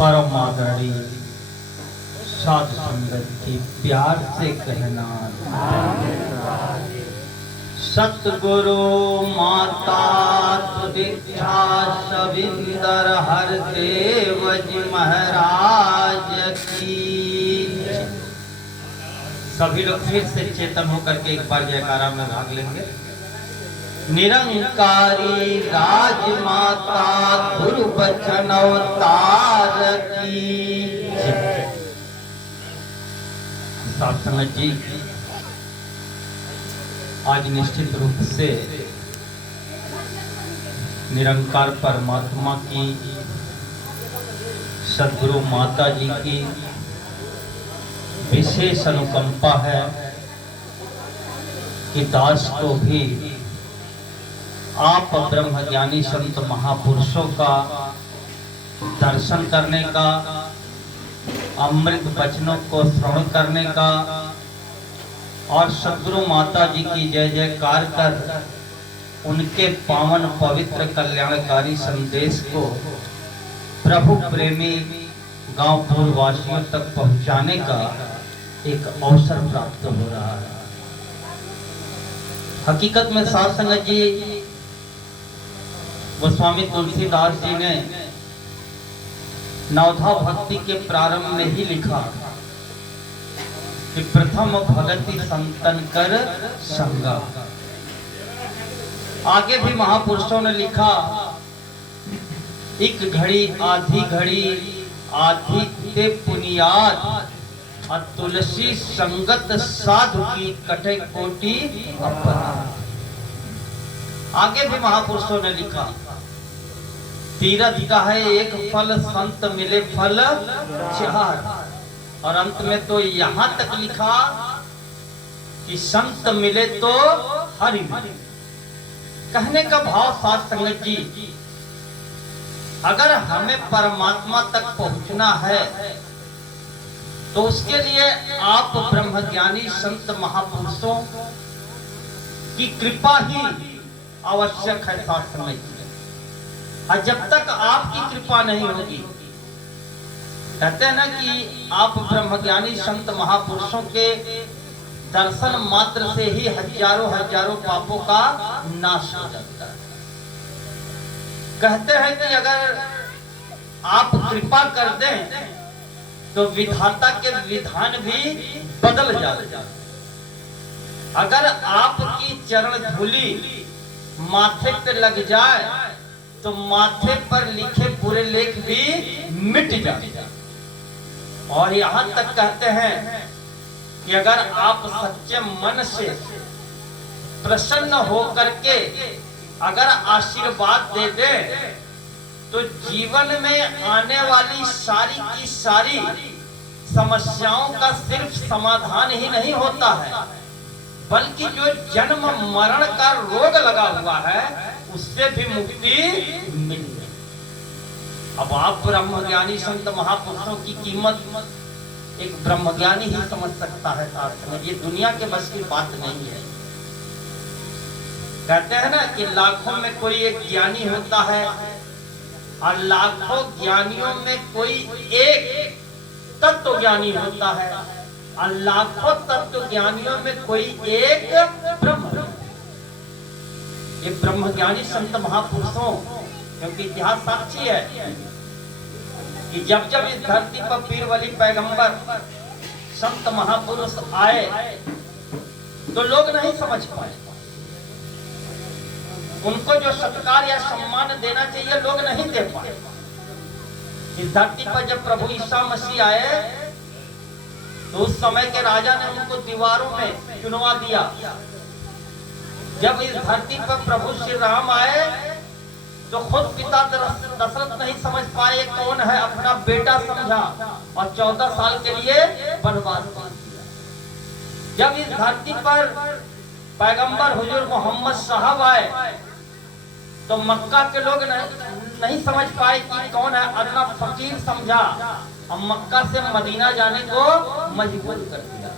परम आदरणीय साधु संगत की प्यार से कहना, सतगुरु माता दीक्षा सविंदर हर देव जी महाराज की। सभी लोग फिर से चेतन होकर के एक बार जयकारा में भाग लेंगे। निरंकारी राजमाता गुरु बचन अवतार की। साथ संगत जी, आज निश्चित रूप से निरंकार परमात्मा की, सद्गुरु माता जी की विशेष अनुकंपा है कि दास को भी आप ब्रह्म ज्ञानी संत महापुरुषों का दर्शन करने का, अमृत वचनों को श्रवण करने का और सद्गुरु माता जी की जय जयकार कर उनके पावन पवित्र कल्याणकारी संदेश को प्रभु प्रेमी गांव पूर्ववासियों तक पहुंचाने का एक अवसर प्राप्त हो रहा है। हकीकत में साध संगत जी, गोस्वामी तुलसीदास जी ने नवधा भक्ति के प्रारंभ में ही लिखा कि प्रथम भगति संतन कर संगा। आगे भी महापुरुषों ने लिखा, एक घड़ी आधी ते पुनियाद, तुलसी संगत साधु की कटे कोटि अपराध। आगे भी महापुरुषों ने लिखा, तीरथ का है एक फल, संत मिले फल चार। और अंत में तो यहां तक लिखा कि संत मिले तो हरि मिले। कहने का भाव साध संगत जी, अगर हमें परमात्मा तक पहुंचना है तो उसके लिए आप ब्रह्मज्ञानी संत महापुरुषों की कृपा ही आवश्यक है साध संगत जी। और जब तक आपकी कृपा नहीं होगी, कहते हैं ना कि आप ब्रह्मज्ञानी संत महापुरुषों के दर्शन मात्र से ही हजारों हजारों पापों का नाश हो जाता है। कहते हैं कि अगर आप कृपा कर दें तो विधाता के विधान भी बदल जाते हैं। अगर आपकी चरण धूलि माथे पे लग जाए तो माथे पर लिखे पूरे लेख भी मिट जाते। और यहां तक कहते हैं कि अगर आप सच्चे मन से प्रसन्न होकर के अगर आशीर्वाद दे दे तो जीवन में आने वाली सारी की सारी समस्याओं का सिर्फ समाधान ही नहीं होता है, बल्कि जो जन्म मरण का रोग लगा हुआ है उससे भी मुक्ति मिल गई। अब आप ब्रह्मज्ञानी संत महापुरुषों की कीमत एक ब्रह्मज्ञानी ही समझ सकता है साथ में, ये दुनिया के बस की बात नहीं है। कहते हैं ना कि लाखों में कोई एक ज्ञानी होता है और लाखों ज्ञानियों में कोई एक तत्व ज्ञानी होता है और लाखों तत्व ज्ञानियों में कोई एक ब्रह्म। ये ब्रह्मज्ञानी संत महापुरुषों, क्योंकि इतिहास साक्षी है कि जब जब इस धरती पर पीर वली पैगंबर संत महापुरुष आए तो लोग नहीं समझ पाए। उनको जो सत्कार या सम्मान देना चाहिए लोग नहीं दे पाए। इस धरती पर जब प्रभु ईसा मसीह आए तो उस समय के राजा ने उनको दीवारों में चुनवा दिया। जब इस धरती पर प्रभु श्री राम आए तो खुद पिता दशरथ नहीं समझ पाए कौन है, अपना बेटा समझा और 14 साल के लिए वनवास दिया। जब इस धरती पर पैगंबर हुजूर मोहम्मद साहब आए तो मक्का के लोग नहीं समझ पाए कि कौन है, अपना फकीर समझा और मक्का से मदीना जाने को मजबूर कर दिया।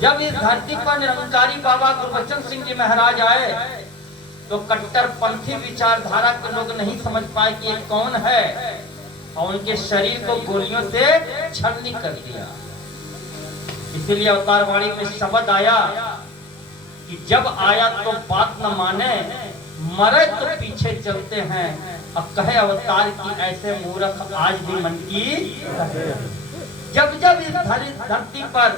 जब इस धरती पर निरंकारी बाबा गुरबचन सिंह जी महाराज आए तो कट्टरपंथी विचारधारा के लोग नहीं समझ पाए कि ये कौन है और उनके शरीर को गोलियों से छलनी कर दिया। इसीलिए अवतार वाणी में शब्द आया कि जब आया तो बात न माने, मरे तो पीछे चलते हैं। अब कहे अवतार की ऐसे मूर्ख आज भी मन की। जब जब इस धरती पर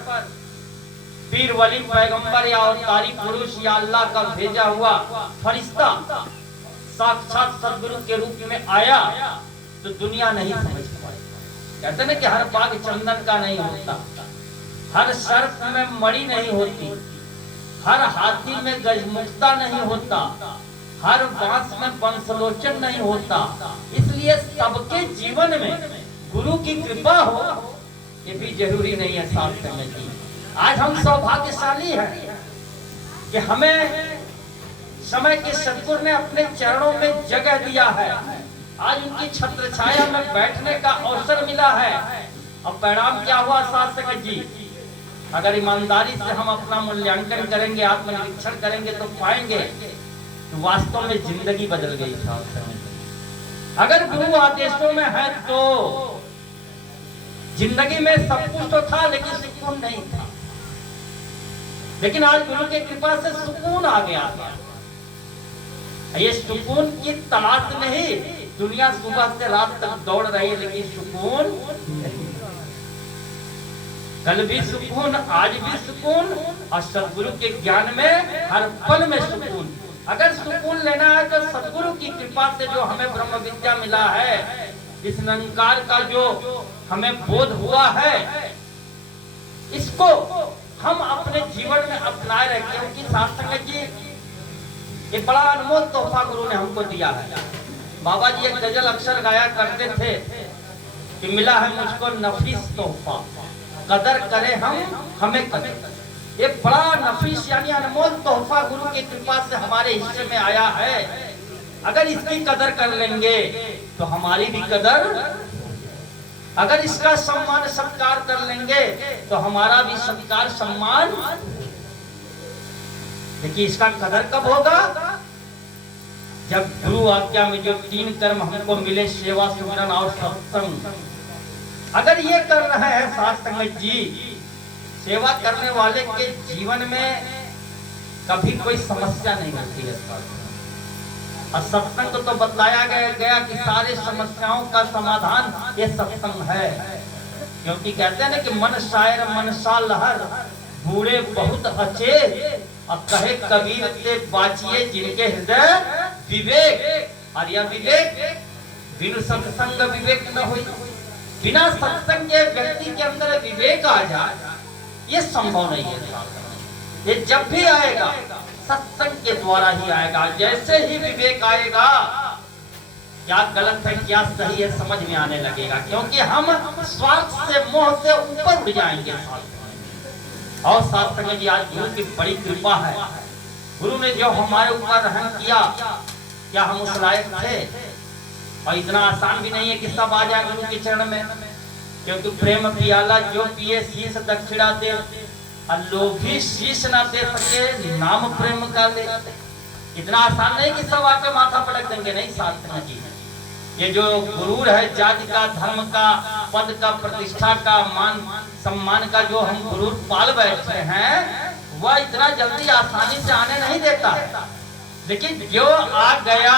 पीर वली पैगंबर या अवतारी पुरुष या अल्लाह का भेजा हुआ फरिश्ता साक्षात सदगुरु के रूप में आया तो दुनिया नहीं समझ पाई। कहते ना कि हर बाग चंदन का नहीं होता, हर सर्प में मणि नहीं होती, हर हाथी में गजमुक्ता नहीं होता, हर बांस में वंशलोचन नहीं होता। इसलिए सबके जीवन में गुरु की कृपा हो ये भी जरूरी नहीं है साथ करने की। आज हम सौभाग्यशाली हैं कि हमें समय के सदगुरु ने अपने चरणों में जगह दिया है। आज उनकी छत्र छाया में बैठने का अवसर मिला है। अब परिणाम क्या हुआ साथ संगत जी? अगर ईमानदारी से हम अपना मूल्यांकन करेंगे, आत्मनिरीक्षण करेंगे तो पाएंगे तो वास्तव में जिंदगी बदल गई साथ संगत। अगर गुरु आदेशों में है तो जिंदगी में सब कुछ तो था लेकिन सुकून नहीं था। लेकिन आज गुरु की कृपा से सुकून आ गया। ये सुकून की तलाश नहीं, दुनिया सुबह से रात तक दौड़ रही है लेकिन सुकून नहीं। कल भी सुकून, आज भी सुकून और सदगुरु के ज्ञान में हर पल में सुकून। अगर सुकून लेना है तो सदगुरु की कृपा से जो हमें ब्रह्म विद्या मिला है, इस निरंकार का जो हमें बोध हुआ है, इसको हम अपने जीवन में अपनाए रखें। उनकी साथ संगत जी एक बड़ा अनमोल तोहफा गुरु ने हमको दिया है। बाबा जी एक गजल अक्सर गाया करते थे कि मिला है मुझको नफीस तोहफा, कदर करे हम हमें कदर। ये बड़ा नफीस यानी अनमोल तोहफा गुरु की कृपा से हमारे हिस्से में आया है। अगर इसकी कदर कर लेंगे तो हमारी भी कदर, अगर इसका सम्मान सत्कार कर लेंगे तो हमारा भी सत्कार सम्मान। देखिए इसका कदर कब होगा? जब गुरु आज्ञा में जो 3 कर्म हमको मिले, सेवा, सुमिरन और सत्संग, अगर ये कर रहे हैं साथ संगत जी, सेवा करने वाले के जीवन में कभी कोई समस्या नहीं होती है। और सत्संग तो बतलाया गया कि सारी समस्याओं का समाधान ये सत्संग है। क्योंकि कहते हैं ना कि मन शायर मन सा लहर, बूढ़े बहुत अच्छे, और कहे कबीर ते बाचिए जिनके हृदय विवेक। और यह विवेक बिनु सत्संग विवेक न होई। बिना सत्संग के व्यक्ति के अंदर विवेक आ जाए ये संभव नहीं है। ये जब भी आएगा सत्संग के द्वारा ही आएगा। जैसे ही विवेक आएगा क्या गलत है क्या सही है समझ में आने लगेगा। क्योंकि हम स्वार्थ से, मोह से ऊपर उठ जाएंगे। और साथ संगत जी आज गुरु की बड़ी कृपा है। गुरु ने जो हमारे ऊपर रहम किया, क्या हम उस लायक थे? और इतना आसान भी नहीं है कि सब आ जाए गुरु के चरण में। क्योंकि प्रेम पियाला जो पिए शीश दक्षिणा दे, और लोभी शीश ना दे सके नाम प्रेम का ले। इतना आसान नहीं कि सब आके माथा पटक देंगे, नहीं साथ संगत जी। ये जो गुरूर है जाति का, धर्म का, पद का, प्रतिष्ठा का, मान सम्मान का जो हम गुरूर पाल बैठे हैं, वह इतना जल्दी आसानी से आने नहीं देता। लेकिन जो आ गया,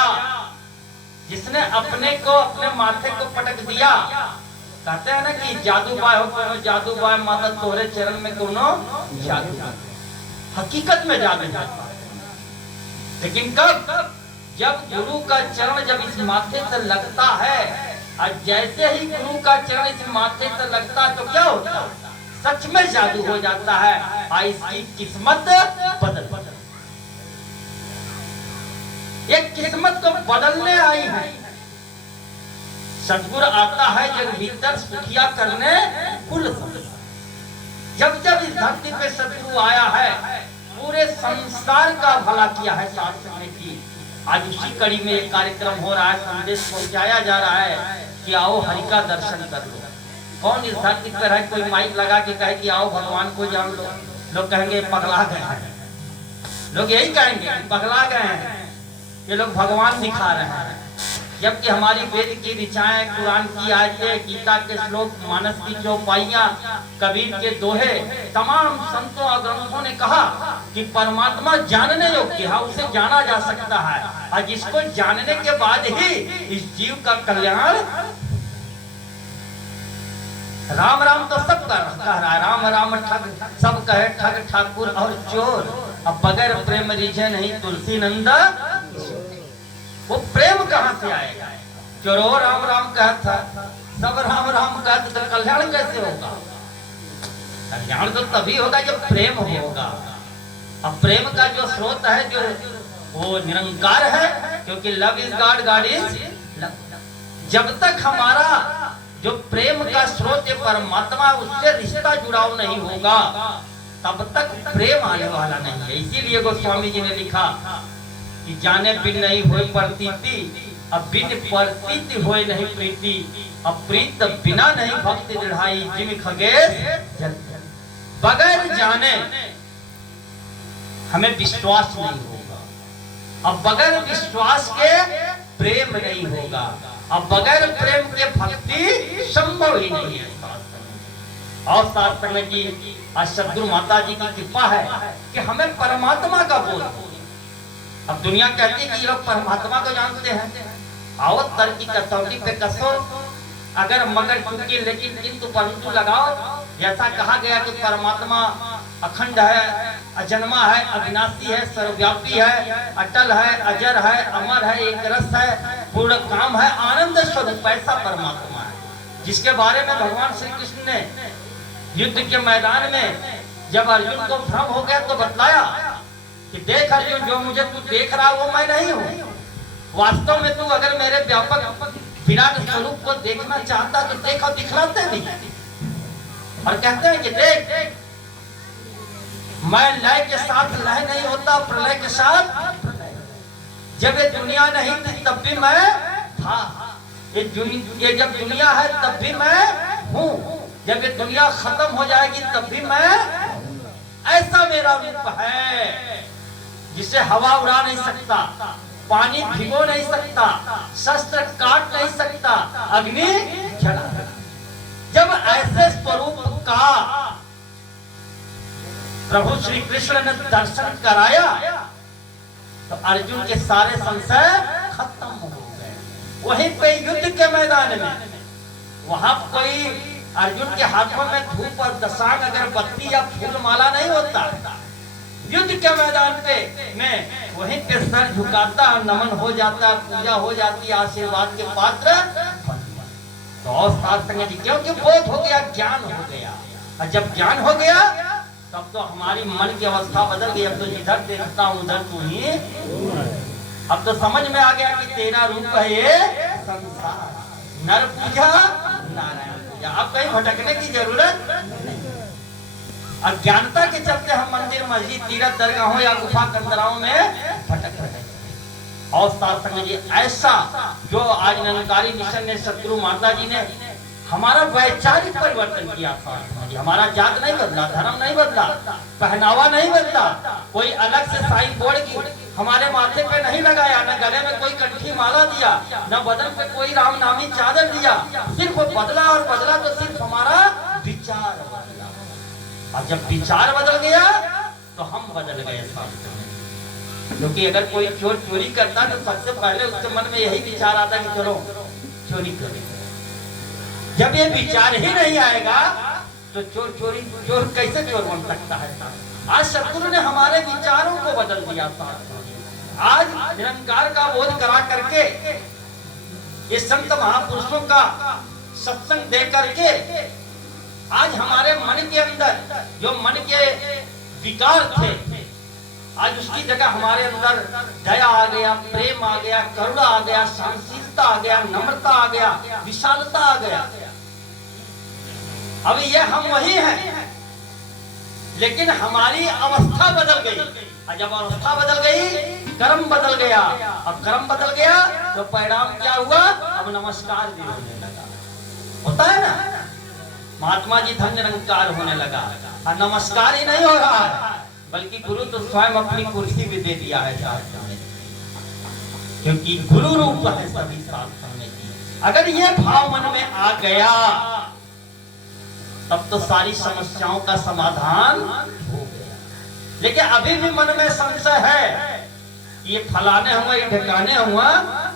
जिसने अपने को, अपने माथे को पटक दिया, कहते हैं ना कि जादू बाय हो कोनो जादू बाय, माता तोरे चरण में कोनो जादू। हकीकत में जादू जाता है। लेकिन कब? जब गुरु का चरण जब इस माथे से लगता है, और जैसे ही गुरु का चरण इस माथे से लगता है तो क्या होता है? सच में जादू हो जाता है और इसकी किस्मत बदल। ये किस्मत को बदलने आई है। सदगुरु आता है जब भीतर सुखिया करने कुल। जब जब इस धरती पे सदगुरु आया है, पूरे संसार का भला किया है साथ संगत जी। आज उसी कड़ी में एक कार्यक्रम हो रहा है, संदेश पहुंचाया जा रहा है कि आओ हरि का दर्शन कर लो। कौन इस धरती पर है कोई माइक लगा के कहे कि आओ भगवान को जान लो? लोग कहेंगे पगला गए हैं। लोग यही कहेंगे पगला गए हैं, ये लोग भगवान दिखा रहे हैं। जबकि हमारी वेद की ऋचाएं, कुरान की आयतें, गीता के श्लोक, मानस की चौपाइयां, कबीर के दोहे, तमाम संतों और ग्रंथों ने कहा कि परमात्मा जानने योग्य है, उसे जाना जा सकता है, और जिसको जानने के बाद ही इस जीव का कल्याण। राम राम तो सब कह रहा है, राम राम ठग सब कहे, ठग ठाकुर और चोर, अब बगैर प्रेम रीझे नहीं तुलसी नंदा। वो प्रेम कहां से आएगा? चोरो राम राम कहता, सब राम राम कहते, तो कल्याण कैसे होगा? कल्याण तो तभी होगा जब प्रेम होगा। अब प्रेम का जो स्रोत है, जो वो निरंकार है, क्योंकि love is God, God is love. जब तक हमारा जो प्रेम का स्रोत है परमात्मा, उससे रिश्ता जुड़ाव नहीं होगा, तब तक प्रेम आने वाला नहीं है। इसीलिए गोस्वामी जी ने लिखा कि जाने बिन नहीं होए प्रतीति, अब बिन प्रतीति होए नहीं प्रीति, अब प्रीत बिना नहीं भक्ति दृढ़ाई, जिम खगेश बगैर जाने हमें विश्वास नहीं होगा, अब बगैर विश्वास के प्रेम नहीं होगा, अब बगैर प्रेम के भक्ति संभव ही नहीं है। और शास्त्र में जी सदगुरु माता जी की कृपा है कि हमें परमात्मा का बोध हो। अब दुनिया कहती है कि ये लोग परमात्मा को जानते हैं, आओ तर्क की कसौटी पे कसो, अगर मगर चुकी लेकिन किंतु परंतु लगाओ। जैसा कहा गया कि परमात्मा अखंड है, अजन्मा है, अविनाशी है, सर्वव्यापी है, अटल है, अजर है, अमर है, एक रस है, पूर्ण काम है, आनंद स्वरूप, ऐसा परमात्मा है जिसके बारे में भगवान श्री कृष्ण ने युद्ध के मैदान में जब अर्जुन को भ्रम हो गया तो बतलाया कि देख अर्जुन, जो मुझे तू देख रहा वो मैं नहीं हूँ, वास्तव में तू अगर मेरे व्यापक विराट स्वरूप को देखना चाहता तो देख, और दिखलाते भी और कहते हैं कि देख, मैं लय के साथ लय नहीं होता, प्रलय के साथ जब ये दुनिया नहीं थी तब भी मैं था, ये जब दुनिया है तब भी मैं हूँ, जब ये दुनिया खत्म हो जाएगी तब भी मैं, ऐसा मेरा रूप है जिसे हवा उड़ा नहीं सकता, पानी भिगो नहीं सकता, शस्त्र काट नहीं सकता, अग्नि जला। जब ऐसे स्वरूप का प्रभु श्री कृष्ण ने दर्शन कराया तो अर्जुन के सारे संशय खत्म हो गए। वहीं पे युद्ध के मैदान में, वहां कोई अर्जुन के हाथों में धूप और दशांग अगरबत्ती या फूल माला नहीं होता, युद्ध के मैदान पे में वहीं पे सर झुकाता, नमन हो जाता, पूजा हो जाती, आशीर्वाद के पात्र। तो शास्त्र जी, क्योंकि बोध हो गया, ज्ञान हो गया, और जब ज्ञान हो गया तब तो हमारी मन की अवस्था बदल गई। अब तो जिधर देखता हूँ उधर तू ही, अब तो समझ में आ गया कि तेरा रूप है ये संसार, नर पूजा नारायण पूजा, अब कहीं भटकने की जरूरत नहीं। अज्ञानता के चलते हम मंदिर, मस्जिद, तीर्थ, दरगाहों या गुफा कंदराओं में भटक रहे हैं। और साथ संग जी, ऐसा जो आज निरंकारी मिशन ने, सदगुरु माता जी ने हमारा वैचारिक परिवर्तन किया था। हमारा जात नहीं बदला, धर्म नहीं बदला, पहनावा नहीं बदला, कोई अलग से साइन बोर्ड की हमारे माथे पे नहीं लगाया, न गले में कोई कंठी माला दिया, न बदन पे कोई राम नामी चादर दिया, सिर्फ बदला, और बदला तो सिर्फ हमारा विचार बदला। और जब विचार बदल गया तो हम बदल गए साथ। क्योंकि अगर कोई चोर चोरी करता तो सबसे पहले उसके मन में यही विचार आता कि चलो चोरी करें। जब ये विचार ही नहीं आएगा तो चोर कैसे चोर बन सकता है? आज सतगुरु ने हमारे विचारों को बदल दिया था। आज निरंकार का बोध करा करके, ये संत महापुरुषों का सत्संग दे करके, आज हमारे मन के अंदर जो मन के विकार थे, आज उसकी जगह हमारे अंदर दया आ गया, प्रेम आ गया, करुणा आ गया, सहनशीलता आ गया, नम्रता आ गया, विशालता आ गया। अब ये हम वही हैं, लेकिन हमारी अवस्था बदल गई। और जब अवस्था बदल गई, कर्म बदल गया। अब कर्म बदल गया तो परिणाम क्या हुआ? अब नमस्कार भी होने लगा। होता है ना, महात्मा जी धन निरंकार होने लगा। और नमस्कार ही नहीं हो रहा है, बल्कि गुरु तो स्वयं अपनी कुर्सी भी दे दिया है। क्योंकि गुरु रूप है सभी शास्त्रों में जी। अगर ये भाव मन में आ गया तब तो सारी समस्याओं का समाधान हो गया। लेकिन अभी भी मन में संशय है, ये फलाने हुआ, ये ढकाने हुआ,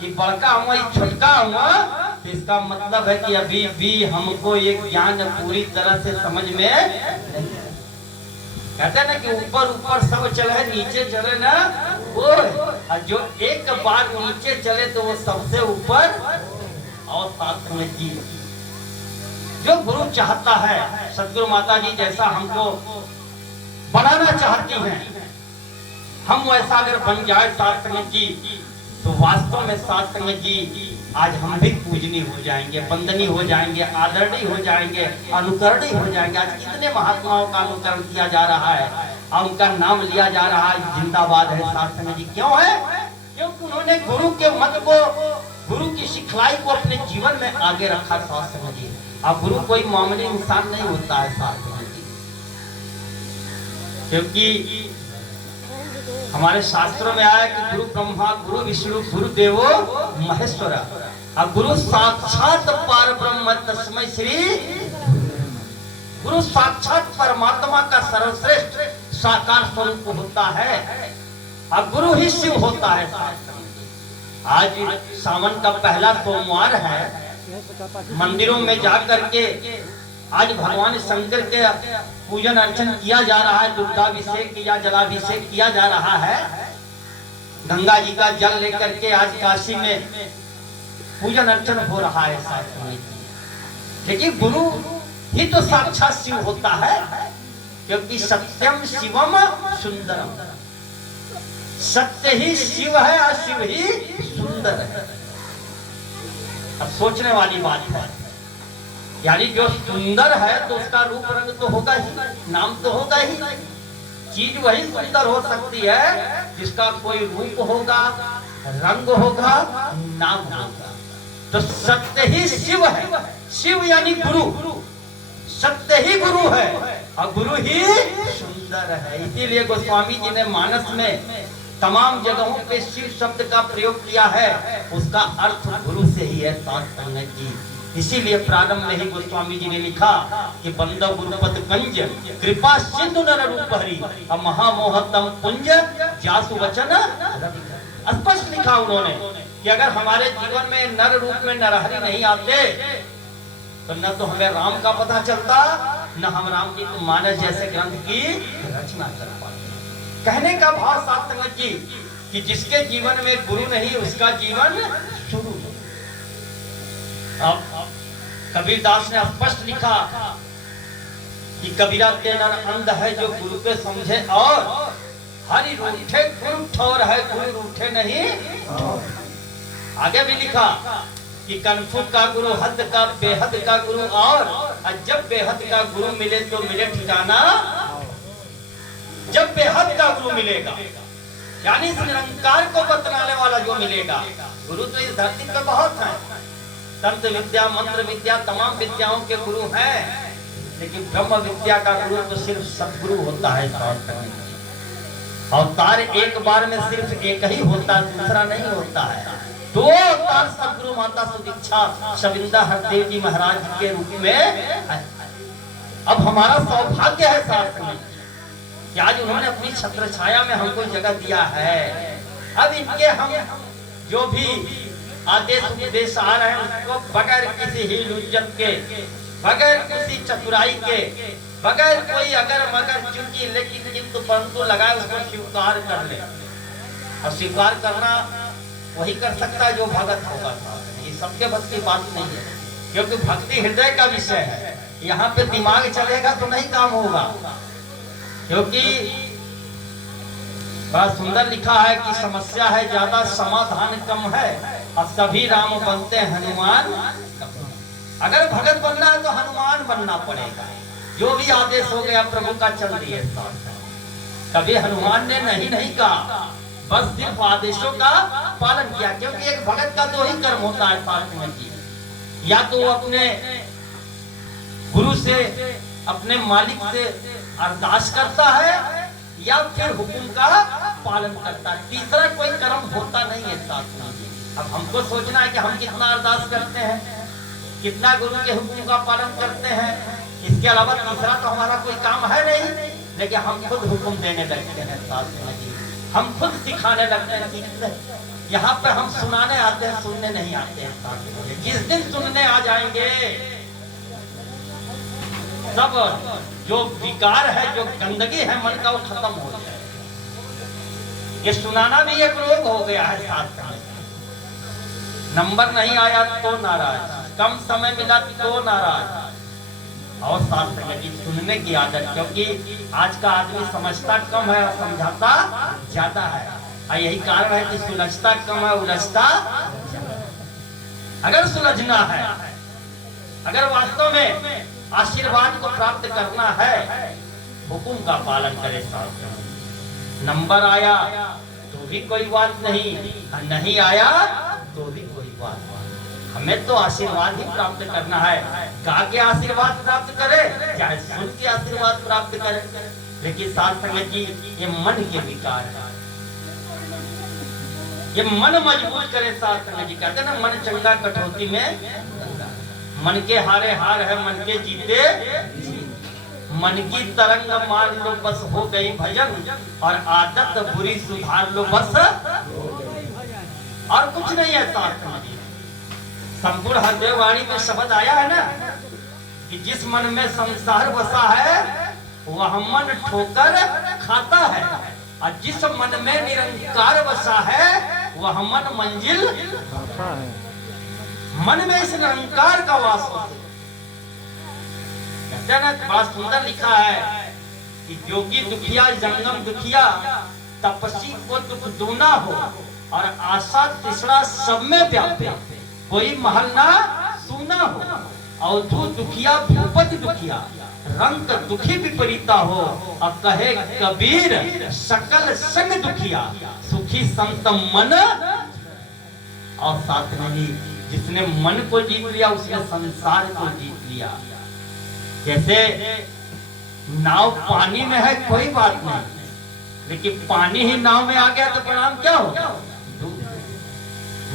ये बड़का हुआ, ये छोटका हुआ, तो इसका मतलब है कि अभी भी हमको ये ज्ञान पूरी तरह से समझ में नहीं। कहते हैं ना कि ऊपर ऊपर सब चले, नीचे चले ना वो, और जो एक बार नीचे चले तो वो सबसे ऊपर। और साथ में जी जो गुरु चाहता है, सतगुरु माता जी जैसा हमको बनाना चाहती हैं, हम वैसा अगर बन जाए साथ संगत जी, तो वास्तव में साथ संगत जी आज हम भी पूजनीय हो जाएंगे, वंदनीय हो जाएंगे, आदरणीय हो जाएंगे, अनुकरणीय हो जाएंगे। आज कितने महात्माओं का अनुकरण किया जा रहा है और उनका नाम लिया जा रहा है, जिंदाबाद है साथ संगत जी। क्यों है? क्योंकि उन्होंने गुरु के मत को, गुरु की सिखलाई को अपने जीवन में आगे रखा साथ संगत जी। अब गुरु कोई मामूली इंसान नहीं होता है साथ संगत जी, क्योंकि हमारे शास्त्रों में आया कि गुरु ब्रह्मा, गुरु विष्णु, गुरु देवो महेश्वर, और गुरु साक्षात पार ब्रह्म तस्मै श्री। गुरु साक्षात परमात्मा का सर्वश्रेष्ठ साकार स्वरूप होता है, और गुरु ही शिव होता है। आज सावन का पहला सोमवार है, मंदिरों में जाकर के आज भगवान शंकर के पूजन अर्चन किया जा रहा है, दुग्धाभिषेक या जलाभिषेक किया जा रहा है। गंगा जी का जल लेकर के आज काशी में पूजन अर्चन हो रहा है साथ में। लेकिन गुरु ही तो साक्षात शिव होता है, क्योंकि सत्यम शिवम सुंदरम, सत्य ही शिव है और शिव ही सुंदर है। अब सोचने वाली बात है, यानी जो सुंदर है तो उसका रूप रंग तो होगा ही, नाम तो होगा ही। चीज वही सुंदर हो सकती है जिसका कोई रूप होगा, रंग होगा, नाम होगा। तो सत्य ही शिव है, शिव यानी गुरु, सत्य ही गुरु है और गुरु ही सुंदर है। इसीलिए गोस्वामी जी ने मानस में तमाम जगहों पे शिव शब्द का प्रयोग किया है, उसका अर्थ गुरु से ही है साथ संगत जी। इसीलिए प्रारंभ में ही गोस्वामी जी ने लिखा कि बंदो गुरुपद कंज कृपा सिंधु नर रूप हरि महामोहतम पुंज जासु वचन। स्पष्ट लिखा उन्होंने कि अगर हमारे जीवन में नर रूप में नरहरि नहीं आते तो न तो हमें राम का पता चलता, न हम राम जी को मानस जैसे ग्रंथ की रचना कर पाते। कहने का भाव साथ संगत जी कि जिसके जीवन में गुरु नहीं उसका जीवन शुरू। अब कबीरदास ने स्पष्ट लिखा कि कबीरा के नर अंध है जो गुरु के समझे, और हरि रूठे गुरु ठौर है, गुरु रूठे नहीं। आगे भी लिखा कि कनफुट का गुरु, हद का बेहद का गुरु, और जब बेहद का गुरु मिले तो मिले ठिकाना। जब बेहद का गुरु मिलेगा यानी इस निरंकार को बतलाने वाला जो मिलेगा। गुरु तो इस धरती पर बहुत है, तंत्र विद्या, मंत्र विद्या, तमाम विद्याओं के गुरु हैं, लेकिन ब्रह्म विद्या का गुरु तो सिर्फ सदगुरु होता है। अवतार एक बार में सिर्फ एक ही होता है, दूसरा नहीं होता है। दो अवतार सदगुरु माता सुदीक्षा शविंदा हरदेव जी महाराज के रूप में। अब हमारा सौभाग्य है साथ में कि आज उन्होंने अपनी छत्र छाया में हमको जगह दिया है। अब इनके हम जो भी आदेश उपदेश आ रहे हैं उसको बगैर किसी हील उज्जत के, बगैर किसी चतुराई के, बगैर कोई अगर मगर चूंकि लेकिन किंतु परंतु लगाए उसको स्वीकार कर ले। और स्वीकार करना वही कर सकता है जो भगत होगा। ये सबके बस की बात नहीं है, क्योंकि भक्ति हृदय का विषय है। यहाँ पे दिमाग चलेगा तो नहीं काम होगा, क्योंकि बड़ा सुंदर लिखा है कि समस्या है ज्यादा, समाधान कम है, और सभी राम बनते हनुमान। अगर भगत बनना है तो हनुमान बनना पड़ेगा। जो भी आदेश हो गया प्रभु का चल दिए। कभी हनुमान ने नहीं कहा, बस सिर्फ आदेशों का पालन किया। क्योंकि एक भगत का दो ही कर्म होता है साथ में जी, या तो वो अपने गुरु से, अपने मालिक से अरदास करता है, या फिर हुक्म का पालन करता है, तीसरा कोई कर्म होता नहीं है साथ में। अब हमको सोचना है कि हम कितना अरदास करते हैं, कितना गुरु के हुक्म का पालन करते हैं, इसके अलावा तीसरा तो हमारा कोई काम है नहीं। लेकिन हम खुद हुक्म देने लगते हैं साथ में जी, हम खुद सिखाने लगते हैं। यहाँ पे हम सुनाने आते हैं, सुनने नहीं आते हैं साथ में। जिस दिन सुनने आ जाएंगे सब जो विकार है, जो गंदगी है मन का, वो खत्म हो जाए। ये सुनाना भी एक रोग हो गया है साथ में। नंबर नहीं आया तो नाराज, कम समय मिला तो नाराज, और साथ संगति सुनने की आदत, क्योंकि आज का आदमी समझता कम है और समझाता ज्यादा है। और यही कारण है कि सुलझता कम है, उलझता। अगर सुलझना है, अगर वास्तव में आशीर्वाद को प्राप्त करना है, हुकुम का पालन करे साथ में। नंबर आया तो भी कोई बात नहीं, नहीं आया तो भी कोई बात नहीं। हमें तो आशीर्वाद ही प्राप्त करना है। गा के आशीर्वाद प्राप्त करे, चाहे सुन के आशीर्वाद प्राप्त करे। लेकिन साथ संगत जी, ये मन के विकार है, ये मन मजबूत करे। साथ संगत जी कहते हैं ना, मन चंगा कटौती में, मन के हारे हार है, मन के जीते मन की तरंग मान लो बस हो गई भजन, और आदत बुरी सुधार लो बस, और कुछ नहीं है। साथ संगत जी, संपूर्ण हरदेव वाणी में शब्द आया है ना कि जिस मन में संसार बसा है वह मन ठोकर खाता है, और जिस मन में निरंकार बसा है वह मन मंजिल खाता है। मन में इस निरंकार का वास हो। कहते हैं ना, बड़ा सुंदर लिखा है कि योगी दुखिया जंगम दुखिया, तपस्वी को दुख दूना हो, और आशा तीसरा सब में व्याप्य, कोई महल ना सूना हो। अवधू दुखिया भूपति दुखिया, रंग दुखी विपरीता हो, और कहे कबीर सकल संग दुखिया, सुखी संत मन। और साथ में ही जिसने मन को जीत लिया उसने संसार को जीत लिया। जैसे नाव पानी में है कोई बात नहीं, लेकिन पानी ही नाव में आ गया तो परिणाम क्या होगा?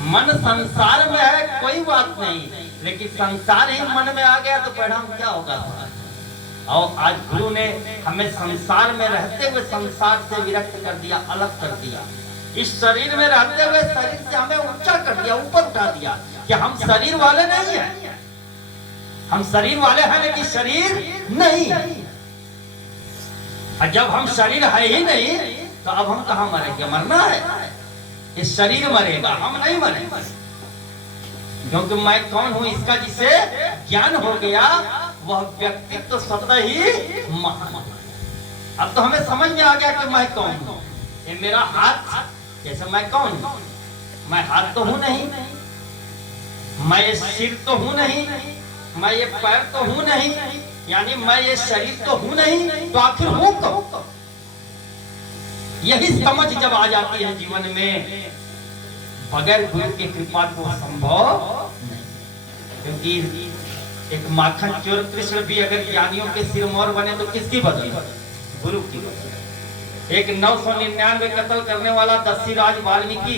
मन संसार में है कोई बात नहीं, लेकिन संसार ही मन में आ गया तो परिणाम क्या होगा? और आज गुरु ने हमें संसार में रहते हुए संसार से विरक्त कर दिया, अलग कर दिया। इस शरीर में रहते हुए शरीर से हमें ऊंचा कर दिया, ऊपर उठा दिया कि हम शरीर वाले नहीं हैं। हम शरीर वाले हैं लेकिन शरीर नहीं है। और जब हम शरीर है ही नहीं तो अब हम कहाँ मरेंगे? मरना है, ये शरीर मरेगा, हम नहीं मरेंगे। क्योंकि मैं कौन हूं इसका जिसे ज्ञान हो गया वह व्यक्तित्व तो स्वतः ही महान। अब तो हमें समझ में आ गया कि मैं कौन हूं। ये मेरा हाथ, जैसे मैं कौन हूं? मैं हाथ तो हूं नहीं, मैं ये सिर तो हूं नहीं, मैं ये पैर तो हूं नहीं, यानी मैं ये शरीर तो हूं नहीं, तो आखिर हूं कौन? यही समझ जब आ जाती है जीवन में, बगैर गुरु की कृपा को संभव नहीं। क्योंकि एक माखन चोर कृष्ण भी अगर ज्ञानियों के सिरमौर बने तो किसकी बदल? गुरु की बदल। एक 999 कत्ल करने वाला दस्युराज वाल्मीकि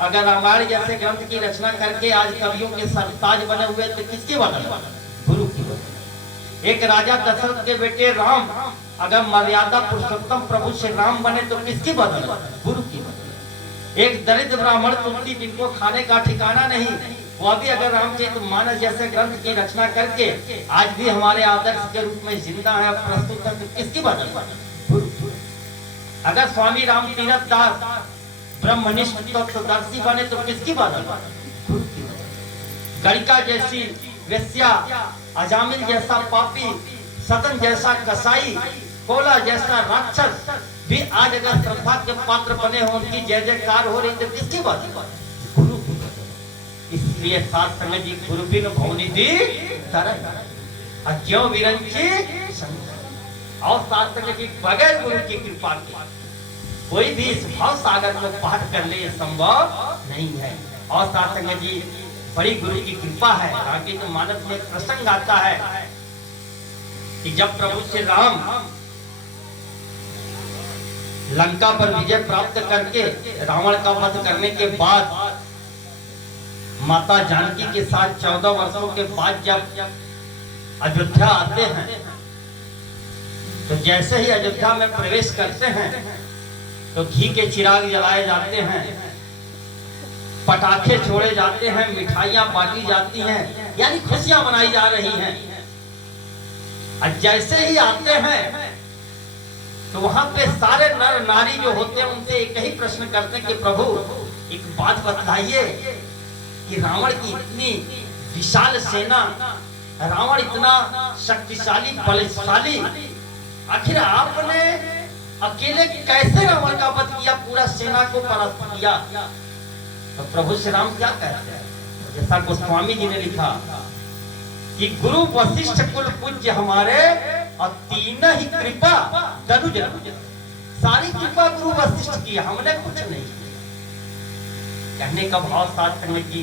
अगर रामायण जैसे ग्रंथ की रचना करके आज कवियों के सरताज बने हुए तो किसकी बदल? गुरु की बदल। एक राजा दशरथ के बेटे राम अगर मर्यादा पुरुषोत्तम प्रभु श्री राम बने तो किसकी बदल? गुरु की बदल। एक दरिद्र ब्राह्मण तुलसी जिनको खाने का ठिकाना नहीं, वो भी अगर रामचरितमानस जैसे ग्रंथ की रचना करके आज भी हमारे आदर्श के रूप में जिंदा है, प्रस्तुत है, तो किसकी बदल? गुरु। अगर स्वामी राम तीरथ दास ब्रह्मनिष्ठ तत्वदर्शी बने तो किसकी बदल? गुरु की बदल। गणिका जैसी वेश्या, अजामिल जैसा पापी, सतन जैसा कसाई, कोला जैसा राक्षस भी आज अगर श्रद्धा के पात्र बने हो, उनकी जय जयकार हो रही तो किसकी बात? गुरु की बात। इसलिए साथ संगत जी गुरु बिन भवनिधि तरह अज्ञो विरंची संग। और साथ संगत जी बगैर गुरु की कृपा के कोई भी इस भाव सागर को पार कर ले संभव नहीं है। और साथ संगत जी बड़ी गुरु की कृपा है। आगे तो मानव में प्रसंग आता है कि जब प्रभु श्री राम लंका पर विजय प्राप्त करके रावण का वध करने के बाद माता जानकी के साथ 14 वर्षों के बाद जब अयोध्या आते हैं, तो जैसे ही अयोध्या में प्रवेश करते हैं तो घी के चिराग जलाए जाते हैं, पटाखे छोड़े जाते हैं, मिठाइयां बांटी जाती हैं, यानी खुशियां मनाई जा रही हैं। और जैसे ही आते हैं तो वहां पे सारे नर नारी जो होते हैं उनसे एक ही प्रश्न करते हैं कि प्रभु एक बात बताइए कि रावण की इतनी विशाल सेना, रावण इतना शक्तिशाली बलशाली, आखिर आपने अकेले कैसे रावण का वध किया, पूरा सेना को परास्त किया? तो प्रभु श्री राम क्या कहते हैं, जैसा गोस्वामी जी ने लिखा कि गुरु वशिष्ठ कुल पूज्य हमारे और तीन ही कृपा दनुज, सारी कृपा गुरु वशिष्ठ की, हमने कुछ नहीं किया। कहने का भाव साथ में कि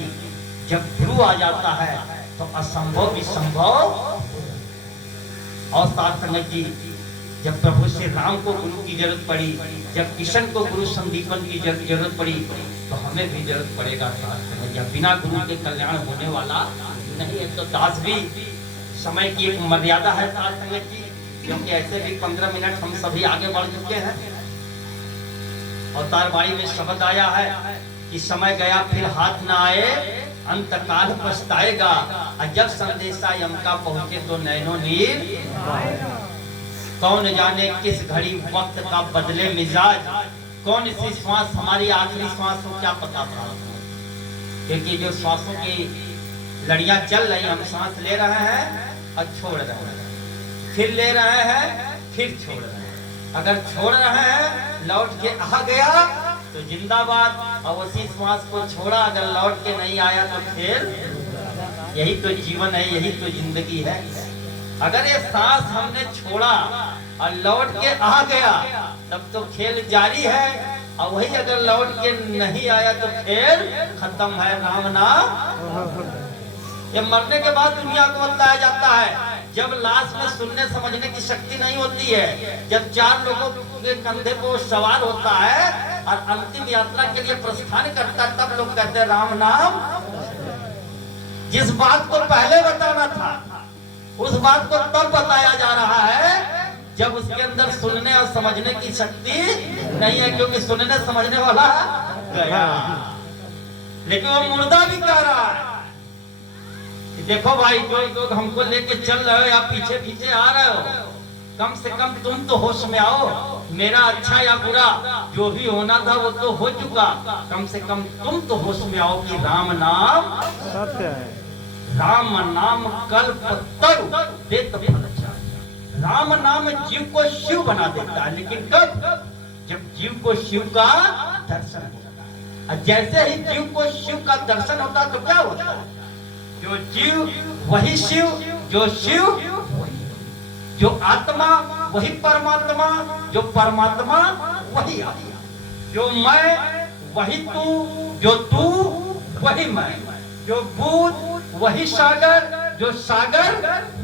जब गुरु आ जाता है तो असंभव भी संभव। और साथ में कि जब प्रभु श्री राम को गुरु की जरूरत पड़ी, जब किशन को गुरु संदीपन की जरूरत पड़ी, तो हमें भी जरूरत पड़ेगा साथ में। जब बिना गुरु के कल्याण होने वाला नहीं है। तो दास भी समय की एक मर्यादा है साथ में की, क्योंकि ऐसे भी 15 मिनट हम सभी आगे बढ़ चुके हैं। अवतार वाणी में शब्द आया है कि समय गया फिर हाथ ना आए, अंत काल पछताएगा, और जब संदेशा यम का पहुंचे तो नैनो नीर। कौन जाने किस घड़ी वक्त का बदले मिजाज, कौन सी श्वास हमारी आखिरी श्वास हो, क्या पता था। क्योंकि जो श्वासों की लड़ियां चल रही, हम सांस ले रहे हैं और छोड़ रहे हैं, फिर ले रहे हैं फिर छोड़ रहे हैं। अगर छोड़ रहे हैं लौट के आ गया तो जिंदाबाद, और उसी श्वास को छोड़ा अगर लौट के नहीं आया तो फिर यही तो जीवन है, यही तो जिंदगी है। अगर ये सांस हमने छोड़ा और लौट के आ गया तब तो खेल जारी है, और वही अगर लौट के नहीं आया तो फिर खत्म है राम नाम। ये मरने के बाद दुनिया को बताया जाता है, जब लाश में सुनने समझने की शक्ति नहीं होती है, जब 4 लोगों के कंधे को सवार होता है और अंतिम यात्रा के लिए प्रस्थान करता है, तब लोग कहते हैं राम नाम। जिस बात को पहले बताना था उस बात को तब बताया जा रहा है जब उसके अंदर सुनने और समझने की शक्ति नहीं है, क्योंकि सुनने समझने वाला गया। लेकिन वो मुर्दा भी कह रहा है कि देखो भाई, जो लोग हमको लेके चल रहे हो या पीछे पीछे आ रहे हो, कम से कम तुम तो होश में आओ। मेरा अच्छा या बुरा जो भी होना था वो तो हो चुका, कम से कम तुम तो होश में आओ कि राम नाम सत्य है। राम नाम कल्प तरु देत फल चारि। राम नाम जीव को शिव बना देता है, लेकिन कब? जब जीव को शिव का दर्शन होता है। और जैसे ही जीव को शिव का दर्शन होता है तो क्या होता है? जो जीव वही शिव, जो शिव वही, जो आत्मा वही परमात्मा, जो परमात्मा वही आत्मा, जो मैं वही तू, जो तू वही मैं, जो भूत वही सागर, जो सागर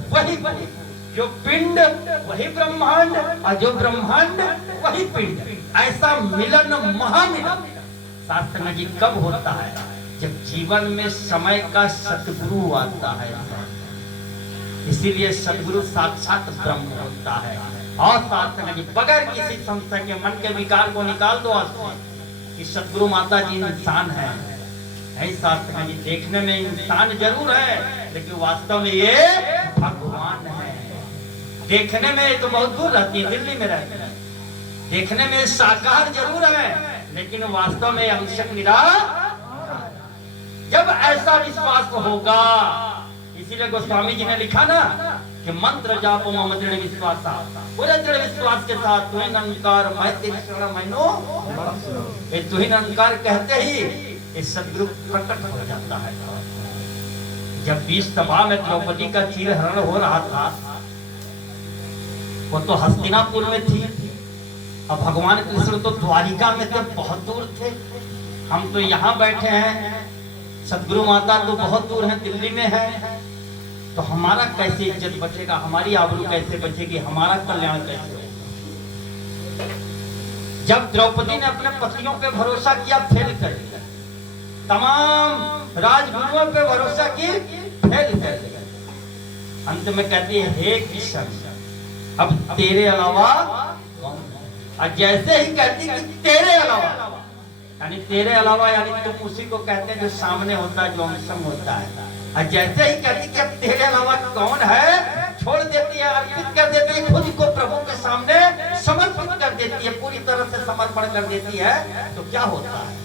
वही वही, जो पिंड वही ब्रह्मांड, और जो ब्रह्मांड वही पिंड। ऐसा मिलन महामिलन शास्त्र में जी कब होता है? जब जीवन में समय का सतगुरु आता है। इसीलिए सतगुरु साक्षात ब्रह्म होता है। और शास्त्र में बगैर किसी संशय के मन के विकार को निकाल दो कि सतगुरु माता जी इंसान है। शास्त्र में देखने में इंसान जरूर है, लेकिन वास्तव में ये भगवान है। देखने में तो बहुत दूर रहती है, दिल्ली में रहती है, देखने में साकार जरूर है, लेकिन वास्तव में अंशक निराकार। जब ऐसा विश्वास होगा, इसीलिए गोस्वामी जी ने लिखा ना कि मंत्र जापो मम दृढ़ विश्वास, पूरे दृढ़ विश्वास के साथ तुहि निरंकार मैं तेरी शरण मैनो। ये तुहि निरंकार कहते ही इस सदगुरु प्रकट हो जाता है। जब 20 सभा में द्रौपदी का चीरहरण हो रहा था, वो तो हस्तिनापुर में थी, और भगवान कृष्ण तो द्वारिका में थे, बहुत दूर थे। हम तो यहाँ बैठे हैं, सदगुरु माता तो बहुत दूर है, दिल्ली में है। तो हमारा कैसे इज्जत बचेगा, हमारी आबरू कैसे बचेगी, हमारा कल्याण कैसे होगा? जब द्रौपदी ने अपने पतियों पे भरोसा किया, फेल कर दिया, तमाम राजगुरुओं पे भरोसा की, फेल कर दिया। अंत में कहती है, हे किशन, अब तेरे अलावा कौन है? और जैसे ही कहती कि तेरे अलावा, यानी तेरे अलावा यानी तुम उसी को कहते हैं जो सामने होता है, जो अंशम होता है। और जैसे ही कहती कि अब तेरे अलावा कौन है, छोड़ देती है, अर्पित कर देती है, खुद को प्रभु के सामने समर्पित कर देती है, पूरी तरह से समर्पण कर देती है। तो क्या होता है,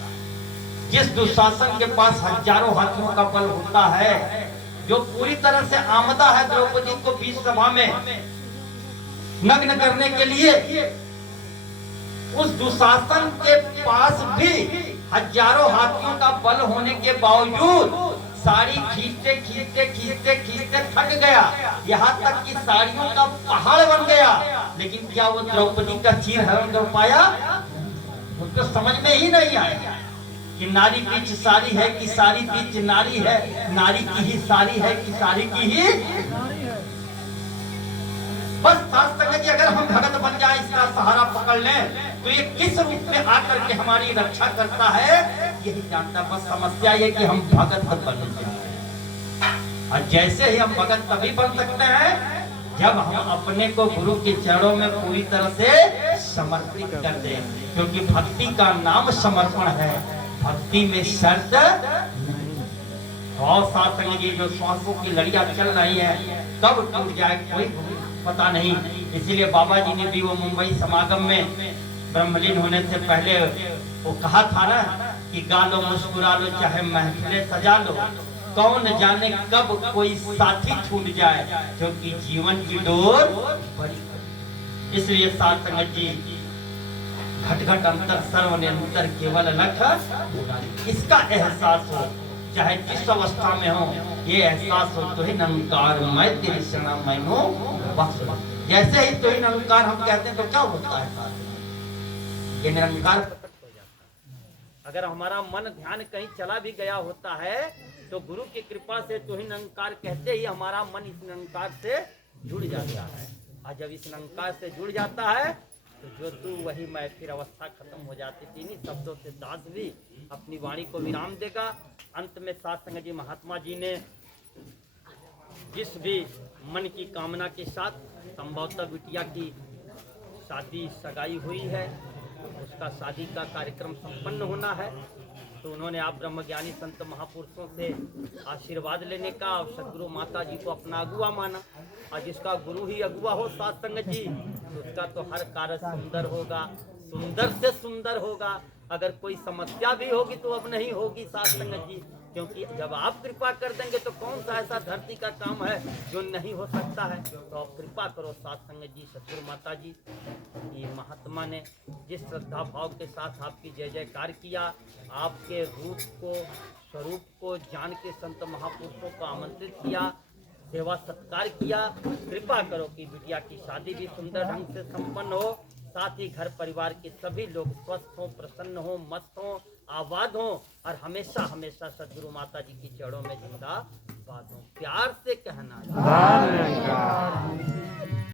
जिस दुशासन के पास हजारों हाथियों का बल होता है, जो पूरी तरह से आमदा है द्रौपदी को बीच सभा में नग्न करने के लिए, उस दुशासन के पास भी हजारों हाथियों का बल होने के बावजूद साड़ी खींचते खींचते खींचते खींचते थक गया, यहाँ तक कि साड़ियों का पहाड़ बन गया। लेकिन क्या वो द्रौपदी का चीर हरण कर पाया? उसको समझ में ही नहीं आया कि नारी बीच सारी है कि सारी बीच नारी है, नारी की ही सारी है कि सारी की ही। बस शास्त्र कि अगर हम भगत बन जाए, इसका सहारा पकड़ लें, तो ये किस रूप में आकर के हमारी रक्षा करता है यही जानता। बस समस्या ये कि हम भगत बनते हैं। और जैसे ही हम भगत तभी बन सकते हैं जब हम अपने को गुरु के चरणों में पूरी तरह से समर्पित कर दें, क्योंकि भक्ति का नाम समर्पण है, भक्ति में शर्त बहुत साथ ये जो श्वासों की लड़ियां चल रही है, कब टूट जाए कोई पता नहीं। इसीलिए बाबा जी ने भी वो मुंबई समागम में ब्रह्मलीन होने से पहले वो कहा था ना कि गा लो मुस्कुरा लो चाहे महफिलें सजा लो, कौन जाने कब कोई साथी छूट जाए, क्योंकि जीवन की डोर बड़ी। इसलिए साथ संगत जी, घट घट अंतर सर्व निरंतर केवल लख, इसका एहसास हो, चाहे जिस अवस्था में हो, ये एहसास हो तो ही निरंकार मैं तेरी शरण मैनो बख्श। जैसे ही तो ही निरंकार हम कहते हैं तो क्या होता है, ये निरंकार अगर हमारा मन ध्यान कहीं चला भी गया होता है तो गुरु की कृपा से तो ही निरंकार कहते ही हमारा मन इस निरंकार से जुड़ जाता है। और जब इस निरंकार से जुड़ जाता है तो जो तू वही मैं, फिर अवस्था खत्म हो जाती थी। इन्हीं शब्दों से दास भी अपनी वाणी को विराम देगा। अंत में साथ संगत जी महात्मा जी ने जिस भी मन की कामना के साथ संभवतः बिटिया की शादी सगाई हुई है, उसका शादी का कार्यक्रम संपन्न होना है, तो उन्होंने आप ब्रह्मज्ञानी संत महापुरुषों से आशीर्वाद लेने का और सदगुरु माता जी को अपना अगुआ माना। और जिसका गुरु ही अगुआ हो साथ संगत जी, तो उसका तो हर कार्य सुंदर होगा, सुंदर से सुंदर होगा। अगर कोई समस्या भी होगी तो अब नहीं होगी साथ संगत जी, क्योंकि जब आप कृपा कर देंगे तो कौन सा ऐसा धरती का काम है जो नहीं हो सकता है। तो आप कृपा करो साथ संगत जी, सतगुरु माता जी। ये महात्मा ने जिस श्रद्धा भाव के साथ आपकी जय जयकार किया, आपके रूप को स्वरूप को जान के संत महापुरुषों को आमंत्रित किया, सेवा सत्कार किया। कृपा करो कि बिटिया की शादी भी सुंदर ढंग से संपन्न हो, साथ ही घर परिवार के सभी लोग स्वस्थ हों, प्रसन्न हों, मस्त हों, आबाद हों और हमेशा हमेशा सदगुरु माता जी की चरणों में जिंदाबाद हों। प्यार से कहना